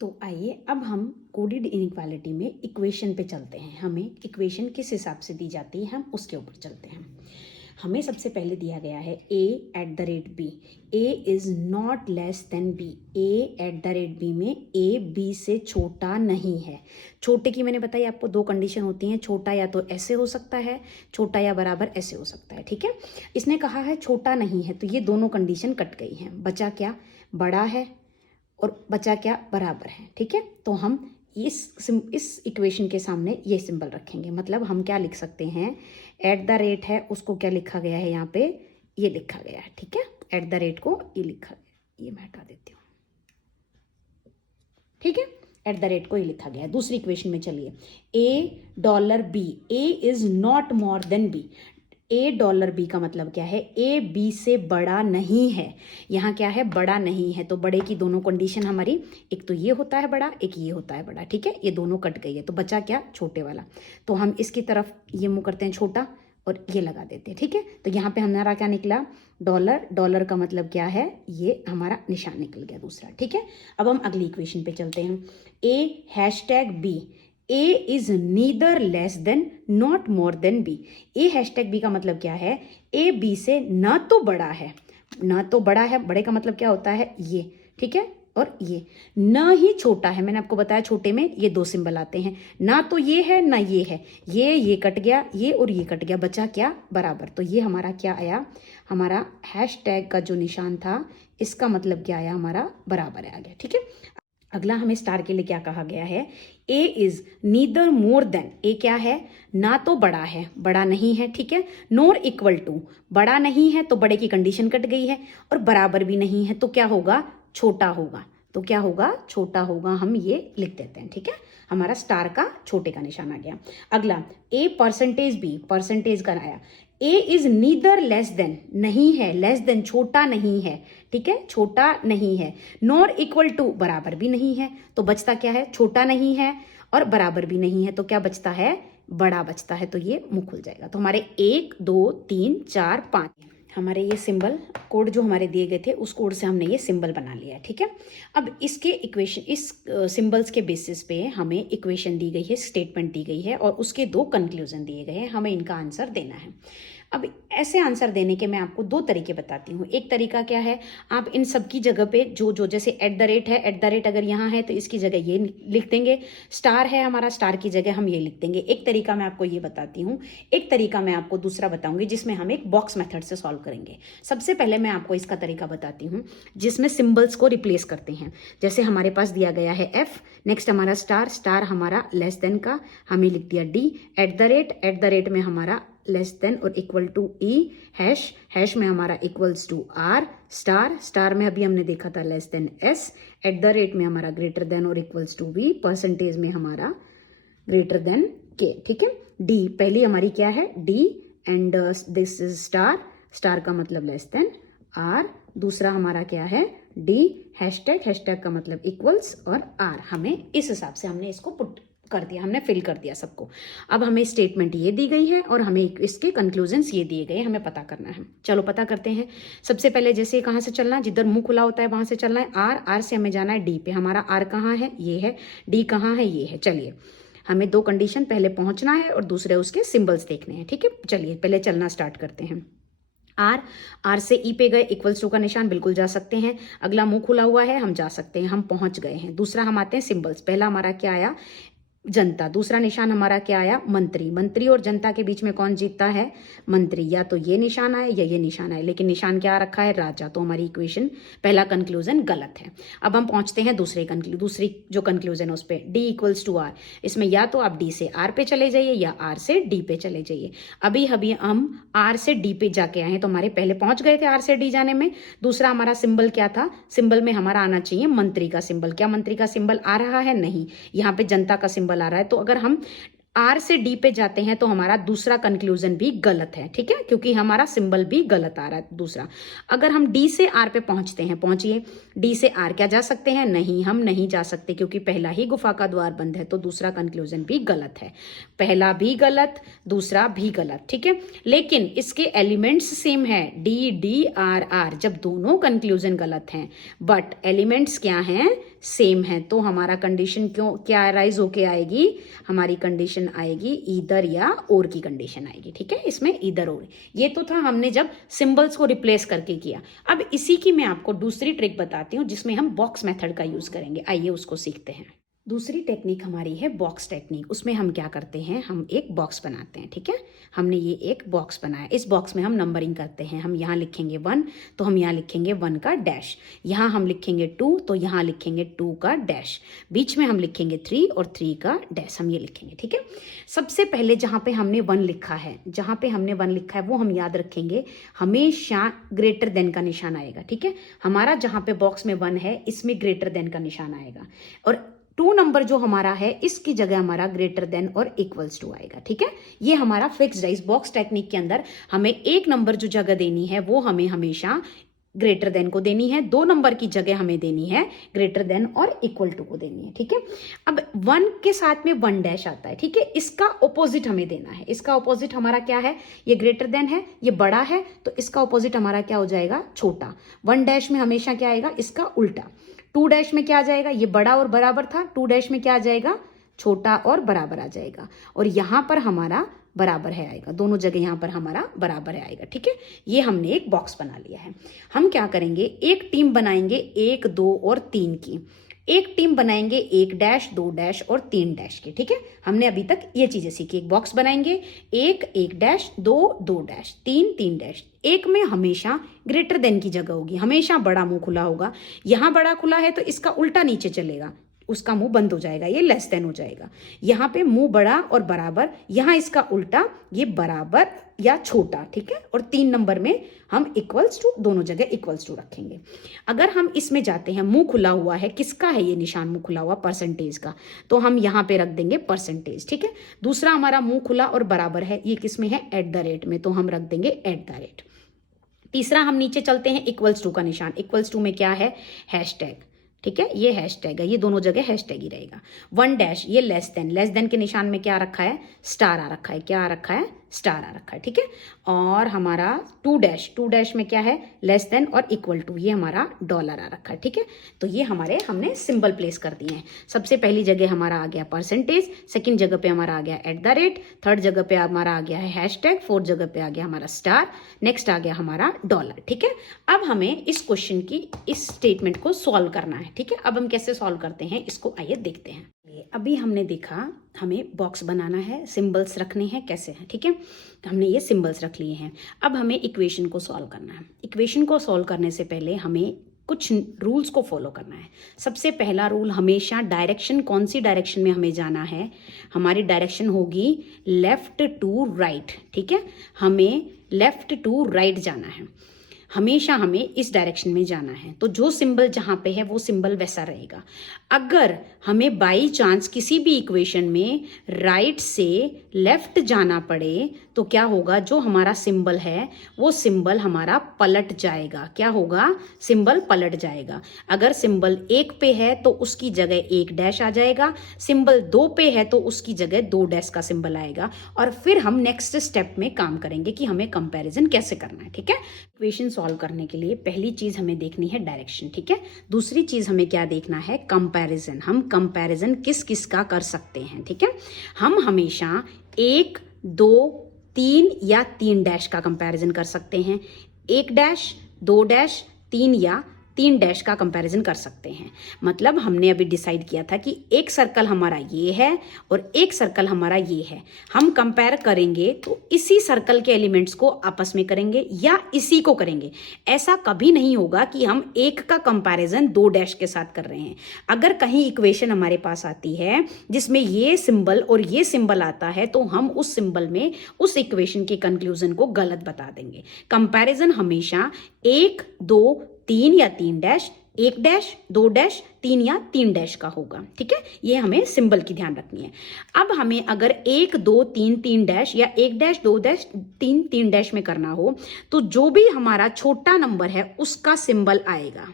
तो आइए अब हम कोडेड इनइक्वालिटी में इक्वेशन पे चलते हैं। हमें इक्वेशन किस हिसाब से दी जाती है हम उसके ऊपर चलते हैं। हमें सबसे पहले दिया गया है a@b, a is not less than b। a@b में a b से छोटा नहीं है। छोटे की मैंने बताई आपको दो कंडीशन होती हैं, छोटा या तो ऐसे हो सकता है, छोटा या बराबर ऐसे हो सकता है। ठीक है, इसने कहा है छोटा नहीं है, तो ये दोनों कंडीशन कट गई हैं। बचा क्या, बड़ा है और बचा क्या, बराबर है। ठीक है, तो हम इस इक्वेशन के सामने ये सिंबल रखेंगे। मतलब हम क्या लिख सकते हैं, @ है उसको क्या लिखा गया है, यहाँ पे ये लिखा गया है। ठीक है, @ को ये लिखा गया, ये मैं हटा देती हूँ। ठीक है, @ को ये लिखा गया है। दूसरी इक्वेशन में चलिए, $b, a is not more than b। $b का मतलब क्या है, a b से बड़ा नहीं है। यहाँ क्या है, बड़ा नहीं है, तो बड़े की दोनों कंडीशन हमारी, एक तो ये होता है बड़ा, एक ये होता है बड़ा। ठीक है, ये दोनों कट गई है, तो बचा क्या, छोटे वाला। तो हम इसकी तरफ ये मुँह करते हैं छोटा और ये लगा देते हैं। ठीक है, तो यहाँ पे हमारा क्या निकला, डॉलर का मतलब क्या है, ये हमारा निशान निकल गया दूसरा। ठीक है, अब हम अगली इक्वेशन पे चलते हैं। a#b, a is neither less than not more than b। a#b का मतलब क्या है, a b से ना तो बड़ा है, ना तो बड़ा है, बड़े का मतलब क्या होता है ये। ठीक है, और ये ना ही छोटा है। मैंने आपको बताया छोटे में ये दो सिंबल आते हैं, ना तो ये है ना ये है, ये कट गया, ये और ये कट गया, बचा क्या, बराबर। तो ये हमारा क्या आया, हमारा हैशटैग का जो निशान था इसका मतलब क्या आया, हमारा बराबर आ गया। ठीक है, अगला हमें स्टार के लिए क्या कहा गया है, ए इज नीदर मोर देन, ए क्या है, ना तो बड़ा है, बड़ा नहीं है। ठीक है, नोर इक्वल टू, बड़ा नहीं है तो बड़े की कंडीशन कट गई है, और बराबर भी नहीं है तो क्या होगा, छोटा होगा। तो क्या होगा, छोटा होगा, हम ये लिख देते हैं। ठीक है, हमारा स्टार का छोटे का निशान आ गया। अगला a%b, परसेंटेज का आया। a is neither less than, नहीं है, लेस देन छोटा नहीं है। ठीक है, छोटा नहीं है, नॉर इक्वल टू, बराबर भी नहीं है। तो बचता क्या है, छोटा नहीं है और बराबर भी नहीं है, तो क्या बचता है, बड़ा बचता है। तो ये मुंह खुल जाएगा। तो हमारे 1 2 3 4 5 हमारे ये सिंबल कोड जो हमारे दिए गए थे उस कोड से हमने ये सिंबल बना लिया है। ठीक है, अब इसके इक्वेशन, इस सिंबल्स के बेसिस पे हमें इक्वेशन दी गई है, स्टेटमेंट दी गई है और उसके दो कंक्लूजन दिए गए हैं। हमें इनका आंसर देना है। अब ऐसे आंसर देने के मैं आपको दो तरीके बताती हूँ। एक तरीका क्या है, आप इन सब की जगह पे जो जैसे @ है, @ अगर यहाँ है तो इसकी जगह ये लिख देंगे, स्टार है हमारा, स्टार की जगह हम ये लिख देंगे। एक तरीका मैं आपको ये बताती हूँ, एक तरीका मैं आपको दूसरा बताऊंगी जिसमें हम एक बॉक्स मेथड से सॉल्व करेंगे। सबसे पहले मैं आपको इसका तरीका बताती हूँ जिसमें सिंबल्स को रिप्लेस करते हैं। जैसे हमारे पास दिया गया है f, नेक्स्ट हमारा स्टार हमारा लेस देन का हमें लिख दिया d, @ में हमारा लेस देन और इक्वल टू e, हैश में हमारा इक्वल्स टू r, स्टार में अभी हमने देखा था लेस देन s, @ में हमारा ग्रेटर देन और इक्वल्स टू v, परसेंटेज में हमारा ग्रेटर देन k। ठीक है, d पहली हमारी क्या है, d and this is star का मतलब लेस देन r, दूसरा हमारा क्या है d, हैशटैग का मतलब इक्वल्स और r। हमें इस हिसाब से हमने इसको पुट कर दिया, हमने फिल कर दिया सबको। अब हमें स्टेटमेंट ये दी गई है और हमें इसके कंक्लूजन्स ये दिए गए, हमें पता करना है। चलो पता करते हैं। सबसे पहले जैसे कहाँ से चलना है, जिधर मुंह खुला होता है वहां से चलना है। आर से हमें जाना है डी पे। हमारा आर कहाँ है, ये है, डी कहाँ है, ये है। चलिए हमें दो कंडीशन, पहले पहुंचना है और दूसरे उसके सिंबल्स देखने हैं। ठीक है, चलिए पहले चलना स्टार्ट करते हैं। आर से ई पे गए, इक्वल्स टू का निशान, बिल्कुल जा सकते हैं। अगला मुंह खुला हुआ है, हम जा सकते हैं, हम पहुंच गए हैं। दूसरा हम आते हैं सिंबल्स। पहला हमारा क्या आया, जनता, दूसरा निशान हमारा क्या आया, मंत्री और जनता के बीच में कौन जीतता है, मंत्री। या तो ये निशान आए या ये निशान आए, लेकिन निशान क्या रखा है, राजा। तो हमारी इक्वेशन पहला कंक्लूजन गलत है। अब हम पहुंचते हैं दूसरी जो कंक्लूजन है उस पर, डी इक्वल्स टू आर। इसमें या तो आप डी से आर पे चले जाइए या आर से डी पे चले जाइए। अभी हम आर से डी पे जाके आए हैं, तो हमारे पहले पहुंच गए थे आर से डी जाने में। दूसरा हमारा सिंबल क्या था, सिंबल में हमारा आना चाहिए मंत्री का सिंबल। क्या मंत्री का सिंबल आ रहा है, नहीं, यहाँ पे जनता का सिंबल आ रहा है। तो अगर हम आर से डी पे जाते हैं तो हमारा दूसरा कंक्लूजन भी गलत है, ठीक है, क्योंकि हमारा सिंबल भी गलत आ रहा है दूसरा। अगर हम डी से आर पे पहुंचते हैं, पहुंचिए, डी से आर क्या जा सकते हैं? नहीं, हम नहीं जा सकते, क्योंकि पहला ही गुफा का द्वार बंद है, तो दूसरा कंक्लूजन भी गलत है। पहला भी गलत, दूसरा भी गलत, ठीक है। लेकिन इसके एलिमेंट्स सेम है, डी डी आर आर, जब दोनों कंक्लूजन गलत हैं बट एलिमेंट्स क्या हैं? सेम है, तो हमारा कंडीशन क्या राइज होके आएगी? हमारी कंडीशन आएगी ईदर या और की कंडीशन आएगी, ठीक है। इसमें ईदर और, ये तो था हमने जब सिंबल्स को रिप्लेस करके किया। अब इसी की मैं आपको दूसरी ट्रिक बताती हूँ जिसमें हम बॉक्स मेथड का यूज करेंगे। आइए उसको सीखते हैं। दूसरी टेक्निक हमारी है बॉक्स टेक्निक। उसमें हम क्या करते हैं, हम एक बॉक्स बनाते हैं, ठीक है। हमने ये एक बॉक्स बनाया, इस बॉक्स में हम नंबरिंग करते हैं। हम यहाँ लिखेंगे 1 तो हम यहाँ लिखेंगे 1 का डैश, यहाँ हम लिखेंगे 2 तो यहाँ लिखेंगे 2 का डैश, बीच में हम लिखेंगे 3 और 3 का डैश, हम ये लिखेंगे, ठीक है। सबसे पहले जहाँ पे हमने 1 लिखा है, जहाँ पे हमने 1 लिखा है वो हम याद रखेंगे, हमेशा ग्रेटर देन का निशान आएगा, ठीक है। हमारा जहाँ पे बॉक्स में 1 है इसमें ग्रेटर देन का निशान आएगा, और 2 नंबर जो हमारा है इसकी जगह हमारा ग्रेटर देन और इक्वल्स टू आएगा, ठीक है। ये हमारा फिक्स्ड है। इस बॉक्स टेक्निक के अंदर हमें एक नंबर जो जगह देनी है वो हमें हमेशा ग्रेटर देन को देनी है, 2 नंबर की जगह हमें देनी है ग्रेटर देन और इक्वल टू को देनी है, ठीक है। अब 1 के साथ में 1 डैश आता है, ठीक है, इसका ऑपोजिट हमें देना है। इसका ऑपोजिट हमारा क्या है? ये ग्रेटर देन है, ये बड़ा है, तो इसका ऑपोजिट हमारा क्या हो जाएगा? छोटा। 1 डैश में हमेशा क्या आएगा? इसका उल्टा। 2 डैश में क्या आ जाएगा? ये बड़ा और बराबर था, 2 डैश में क्या आ जाएगा? छोटा और बराबर आ जाएगा, और यहां पर हमारा बराबर है आएगा, दोनों जगह यहां पर हमारा बराबर है आएगा, ठीक है। ये हमने एक बॉक्स बना लिया है। हम क्या करेंगे, एक टीम बनाएंगे 1, 2 और 3 की। एक टीम बनाएंगे 1 डैश, 2 डैश और 3 डैश की, ठीक है। हमने अभी तक ये चीजें सीखी। एक बॉक्स बनाएंगे, 1, 1 डैश, 2, 2 डैश, 3, 3 डैश। एक में हमेशा ग्रेटर देन की जगह होगी, हमेशा बड़ा मुंह खुला होगा। यहां बड़ा खुला है तो इसका उल्टा नीचे चलेगा, उसका मुंह बंद हो जाएगा, ये लेस देन हो जाएगा। यहाँ पे मुंह बड़ा और बराबर, यहाँ इसका उल्टा, ये बराबर या छोटा, ठीक है। और 3 नंबर में हम इक्वल्स टू, दोनों जगह इक्वल्स टू रखेंगे। अगर हम इसमें जाते हैं, मुंह खुला हुआ है, किसका है ये निशान मुंह खुला हुआ? परसेंटेज का, तो हम यहाँ पे रख देंगे परसेंटेज, ठीक है। दूसरा हमारा मुंह खुला और बराबर है, ये किस में है? एट द रेट में, तो हम रख देंगे एट द रेट। तीसरा हम नीचे चलते हैं, इक्वल्स टू का निशान। इक्वल्स टू में क्या है? हैशटैग, ठीक है, ये हैशटैग है, ये दोनों जगह हैशटैग ही रहेगा। 1 डैश, ये लेस देन के निशान में क्या रखा है? स्टार आ रखा है। क्या आ रखा है? स्टार आ रखा है, ठीक है। और हमारा 2 डैश में क्या है? लेस देन और इक्वल टू, ये हमारा डॉलर आ रखा है, ठीक है। तो ये हमने सिंबल प्लेस कर दिए हैं। सबसे पहली जगह हमारा आ गया परसेंटेज, सेकंड जगह पे हमारा आ गया एट द रेट, थर्ड जगह पे हमारा आ गया है हैशटैग, फोर्थ जगह पे आ गया हमारा स्टार, नेक्स्ट आ गया हमारा डॉलर, ठीक है। अब हमें इस क्वेश्चन की इस स्टेटमेंट को सॉल्व करना है, ठीक है। अब हम कैसे सॉल्व करते हैं इसको आइए देखते हैं। अभी हमने देखा हमें बॉक्स बनाना है, सिंबल्स रखने हैं, कैसे हैं, ठीक है। तो हमने ये सिंबल्स रख लिए हैं। अब हमें इक्वेशन को सॉल्व करना है। इक्वेशन को सॉल्व करने से पहले हमें कुछ रूल्स को फॉलो करना है। सबसे पहला रूल, हमेशा डायरेक्शन, कौन सी डायरेक्शन में हमें जाना है? हमारी डायरेक्शन होगी लेफ्ट टू राइट, ठीक है। हमें लेफ्ट टू राइट जाना है, हमेशा हमें इस डायरेक्शन में जाना है। तो जो सिंबल जहां पे है वो सिंबल वैसा रहेगा। अगर हमें बाई चांस किसी भी इक्वेशन में राइट से लेफ्ट जाना पड़े तो क्या होगा? जो हमारा सिंबल है वो सिंबल हमारा पलट जाएगा। क्या होगा? सिंबल पलट जाएगा। अगर सिंबल 1 पे है तो उसकी जगह 1 डैश आ जाएगा, सिंबल 2 पे है तो उसकी जगह 2 डैश का सिंबल आएगा। और फिर हम नेक्स्ट स्टेप में काम करेंगे कि हमें कंपैरिजन कैसे करना है, ठीक है। इक्वेशन सॉल्व करने के लिए पहली चीज हमें देखनी है डायरेक्शन, ठीक है। दूसरी चीज हमें क्या देखना है? कंपैरिजन। हम कंपैरिजन किस किस का कर सकते हैं, ठीक है। हम हमेशा 1, 2, 3 या 3 डैश का कंपैरिजन कर सकते हैं। 1 डैश, 2 डैश, 3 या 3 डैश का कंपैरिजन कर सकते हैं। मतलब हमने अभी डिसाइड किया था कि एक सर्कल हमारा ये है और एक सर्कल हमारा ये है। हम कंपेयर करेंगे तो इसी सर्कल के एलिमेंट्स को आपस में करेंगे या इसी को करेंगे। ऐसा कभी नहीं होगा कि हम एक का कंपैरिजन 2 डैश के साथ कर रहे हैं। अगर कहीं इक्वेशन हमारे पास आती है जिसमें ये सिंबल और ये सिंबल आता है तो हम उस सिंबल में उस इक्वेशन के कंक्लूजन को गलत बता देंगे। कंपैरिजन हमेशा 1, 2, 3 या 3 डैश एक डैश, दो डैश, तीन या तीन डैश का होगा। ठीक है, ये हमें सिंबल की ध्यान रखनी है। अब हमें अगर एक दो तीन तीन डैश या एक डैश दो डैश तीन तीन डैश में करना हो तो जो भी हमारा छोटा नंबर है उसका सिंबल आएगा।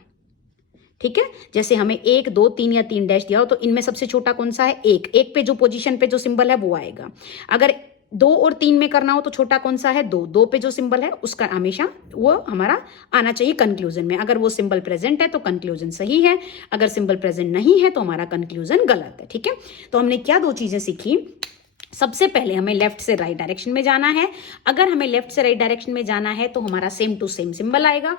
ठीक है, जैसे हमें एक दो तीन या तीन डैश दिया हो तो इनमें सबसे छोटा कौन सा है? एक। एक पे जो पोजीशन पे जो सिंबल है वो आएगा। अगर दो और तीन में करना हो तो छोटा कौन सा है? दो। दो पे जो सिंबल है उसका हमेशा वो हमारा आना चाहिए कंक्लूजन में। अगर वो सिंबल प्रेजेंट है तो कंक्लूजन सही है, अगर सिंबल प्रेजेंट नहीं है तो हमारा कंक्लूजन गलत है। ठीक है, तो हमने क्या दो चीजें सीखी? सबसे पहले हमें लेफ्ट से राइट डायरेक्शन में जाना है। अगर हमें लेफ्ट से राइट डायरेक्शन में जाना है तो हमारा सेम टू सेम सिंबल आएगा।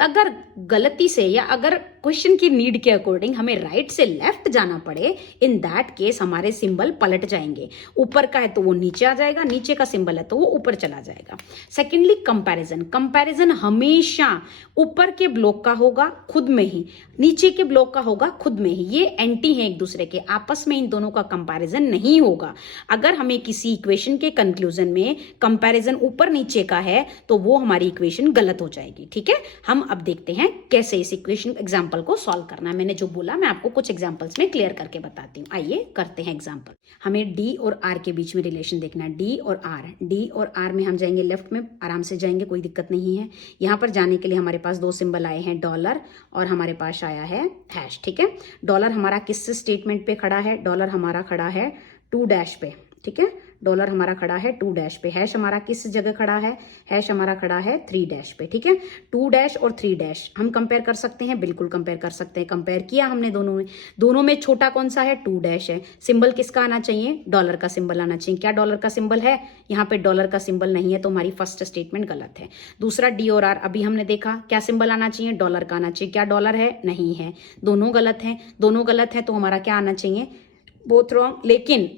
अगर गलती से या अगर क्वेश्चन की नीड के अकॉर्डिंग हमें राइट से लेफ्ट जाना पड़े, इन दैट केस हमारे सिंबल पलट जाएंगे। ऊपर का है तो वो नीचे आ जाएगा, नीचे का सिंबल है तो वो ऊपर चला जाएगा। Secondly comparison. कंपैरिजन हमेशा ऊपर के ब्लॉक का होगा खुद में ही, नीचे के ब्लॉक का होगा खुद में ही। ये एंटी है एक दूसरे के, आपस में इन दोनों का कंपैरिजन नहीं होगा। अगर हमें किसी इक्वेशन के कंक्लूजन में कंपैरिजन ऊपर नीचे का है तो वो हमारी इक्वेशन गलत हो जाएगी। ठीक है, हम अब देखते हैं कैसे इस इक्वेशन एग्जांपल को सॉल्व करना है। मैंने जो बोला मैं आपको कुछ एग्जांपल्स में क्लियर करके बताती हूँ। आइए करते हैं एग्जांपल। हमें डी और आर के बीच में रिलेशन देखना है। डी और आर, डी और आर में हम जाएंगे लेफ्ट में, आराम से जाएंगे, कोई दिक्कत नहीं है। यहाँ पर जाने के लिए हमारे पास दो सिंबल आए हैं, डॉलर और हमारे पास आया है हैश। ठीक है, डॉलर हमारा किस स्टेटमेंट पे खड़ा है? डॉलर हमारा खड़ा है टू डैश पे। ठीक है, डॉलर हमारा खड़ा है टू डैश पे। हैश हमारा किस जगह खड़ा है? हैश हमारा खड़ा है थ्री डैश पे। ठीक है, टू डैश और थ्री डैश हम कंपेयर कर सकते हैं, बिल्कुल कंपेयर कर सकते हैं। कंपेयर किया हमने दोनों में छोटा कौन सा है? टू डैश है। सिंबल किसका आना चाहिए? डॉलर का सिंबल आना चाहिए। क्या डॉलर का सिंबल है? यहाँ पे डॉलर का सिंबल नहीं है तो हमारी फर्स्ट स्टेटमेंट गलत है। दूसरा डी और आर, अभी हमने देखा क्या सिंबल आना चाहिए? डॉलर का आना चाहिए। क्या डॉलर है? नहीं है, दोनों गलत है। दोनों गलत है तो हमारा क्या आना चाहिए? Both wrong. लेकिन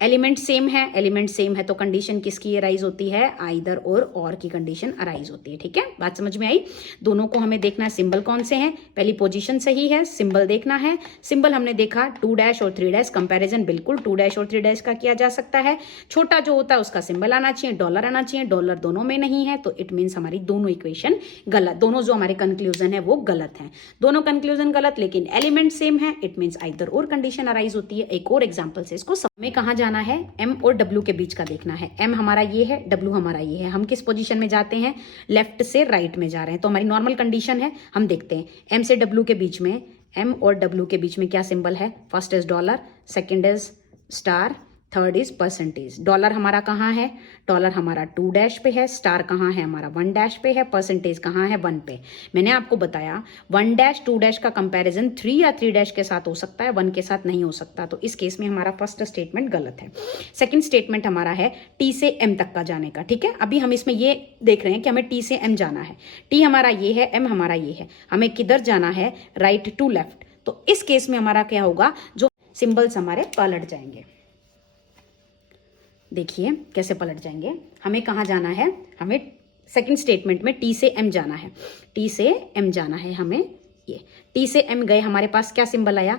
एलिमेंट सेम है, एलिमेंट सेम है तो कंडीशन किसकी अराइज होती है? आइदर और की कंडीशन अराइज होती है। ठीक है, बात समझ में आई? दोनों को हमें देखना है सिंबल कौन से हैं। पहली पोजीशन सही है, सिंबल देखना है। सिंबल हमने देखा टू डैश और थ्री डैश, कंपैरिजन बिल्कुल टू डैश और थ्री डैश का किया जा सकता है। छोटा जो होता है उसका सिंबल आना चाहिए, डॉलर आना चाहिए। डॉलर दोनों में नहीं है तो इट मीन्स हमारी दोनों इक्वेशन गलत, दोनों जो हमारे कंक्लूजन है वो गलत है। दोनों कंक्लूजन गलत लेकिन एलिमेंट सेम है, इट मीन्स आइदर और कंडीशन अराइज होती है। एक और एग्जाम्पल से इसको हमें कहाँ जाना है? एम और डब्ल्यू के बीच का देखना है। एम हमारा ये है, डब्ल्यू हमारा ये है। हम किस पोजीशन में जाते हैं? लेफ्ट से राइट में जा रहे हैं तो हमारी नॉर्मल कंडीशन है। हम देखते हैं एम से डब्ल्यू के बीच में, एम और डब्ल्यू के बीच में क्या सिंबल है? First is dollar, second is star, third is percentage. Dollar हमारा कहाँ है? डॉलर हमारा टू डैश पे है। स्टार कहाँ है? हमारा वन डैश पे है। परसेंटेज कहाँ है? वन पे। मैंने आपको बताया वन डैश टू डैश का कंपैरिजन थ्री या थ्री डैश के साथ हो सकता है, वन के साथ नहीं हो सकता। तो इस केस में हमारा फर्स्ट स्टेटमेंट गलत है। सेकेंड स्टेटमेंट हमारा है टी से एम तक का जाने का। ठीक है, अभी हम इसमें ये देख रहे हैं कि हमें टी से एम जाना है। टी हमारा ये है, एम हमारा ये है, हमें किधर जाना है? Right to left. तो इस केस में हमारा क्या होगा? जो सिंबल्स हमारे पलट जाएंगे। देखिए कैसे पलट जाएंगे। हमें कहाँ जाना है? हमें सेकंड स्टेटमेंट में टी से एम जाना है। टी से एम जाना है हमें। ये टी से एम गए, हमारे पास क्या सिंबल आया?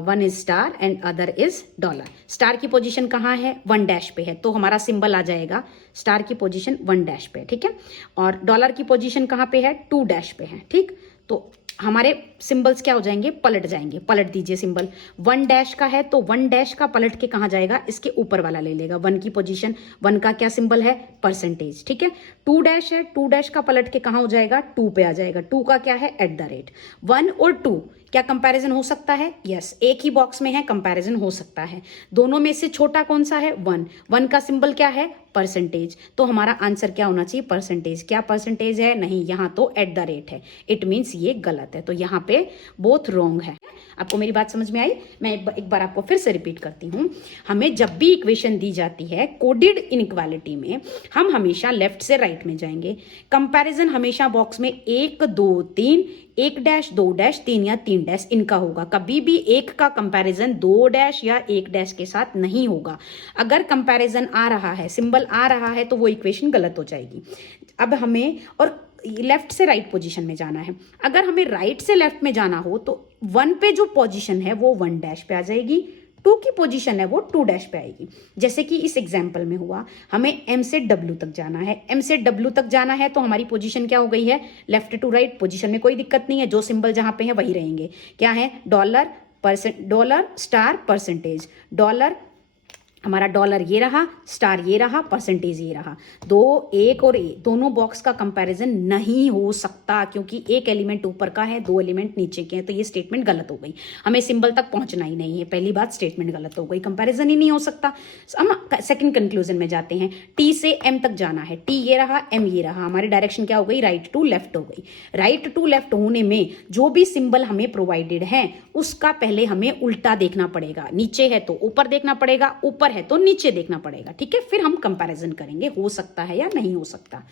One is star and other is dollar. Star की पोजीशन कहाँ है? वन डैश पे है तो हमारा सिंबल आ जाएगा स्टार की पोजीशन वन डैश पे। ठीक है, और डॉलर की पोजीशन कहाँ पे है? टू डैश पे है। ठीक, तो हमारे सिंबल्स क्या हो जाएंगे? पलट जाएंगे। पलट दीजिए सिंबल। वन डैश का है तो वन डैश का पलट के कहाँ जाएगा? इसके ऊपर वाला ले लेगा। वन की पोजीशन, वन का क्या सिंबल है? परसेंटेज। ठीक है, टू डैश है, टू डैश का पलट के कहाँ हो जाएगा? टू पे आ जाएगा। टू का क्या है? At the rate. वन और टू क्या कंपैरिजन हो सकता है? यस, एक ही बॉक्स में है, कंपैरिजन हो सकता है। दोनों में से छोटा कौन सा है? वन। वन का सिंबल क्या है? परसेंटेज। तो हमारा आंसर क्या होना चाहिए? परसेंटेज। क्या परसेंटेज है? नहीं, यहाँ तो एट द रेट है। इट मीन्स ये गलत है, तो यहाँ पे बोथ रॉन्ग है। आपको मेरी बात समझ में आई? मैं एक बार आपको फिर से रिपीट करती हूँ। हमें जब भी इक्वेशन दी जाती है कोडेड इनइक्वालिटी में, हम हमेशा लेफ्ट से राइट में जाएंगे। कंपैरिजन हमेशा बॉक्स में एक दो तीन, एक डैश दो डैश तीन या तीन डैश इनका होगा। कभी भी एक का कंपैरिजन दो डैश या एक डैश के साथ नहीं होगा। अगर कंपैरिजन आ रहा है, सिंबल आ रहा है, तो वो इक्वेशन गलत हो जाएगी। अब हमें और लेफ्ट से राइट पोजीशन में जाना है। अगर हमें राइट से लेफ्ट में जाना हो तो वन पे जो पोजीशन है वो वन डैश पे आ जाएगी, टू की पोजीशन है वो 2 डैश पे आएगी। जैसे कि इस एग्जाम्पल में हुआ, हमें M से W तक जाना है, M से W तक जाना है तो हमारी पोजीशन क्या हो गई है, लेफ्ट टू राइट। पोजीशन में कोई दिक्कत नहीं है, जो सिंबल जहां पे है वही रहेंगे। क्या है, डॉलर स्टार परसेंटेज। डॉलर, हमारा डॉलर ये रहा, स्टार ये रहा, परसेंटेज ये रहा। एक और दोनों बॉक्स का कंपैरिजन नहीं हो सकता, क्योंकि एक एलिमेंट ऊपर का है, 2 एलिमेंट नीचे के हैं, तो ये स्टेटमेंट गलत हो गई। हमें सिंबल तक पहुंचना ही नहीं है, पहली बात स्टेटमेंट गलत हो गई, कंपैरिजन ही नहीं हो सकता। हम सेकंड कंक्लूजन में जाते हैं। टी से एम तक जाना है, टी ये रहा, एम ये रहा, हमारी डायरेक्शन क्या हो गई, राइट टू लेफ्ट हो गई। राइट टू लेफ्ट होने में जो भी सिंबल हमें प्रोवाइडेड है उसका पहले हमें उल्टा देखना पड़ेगा। नीचे है तो ऊपर देखना पड़ेगा, ऊपर है तो नीचे देखना पड़ेगा, ठीक है। फिर हम कंपैरिजन करेंगे हो सकता है या नहीं हो सकता।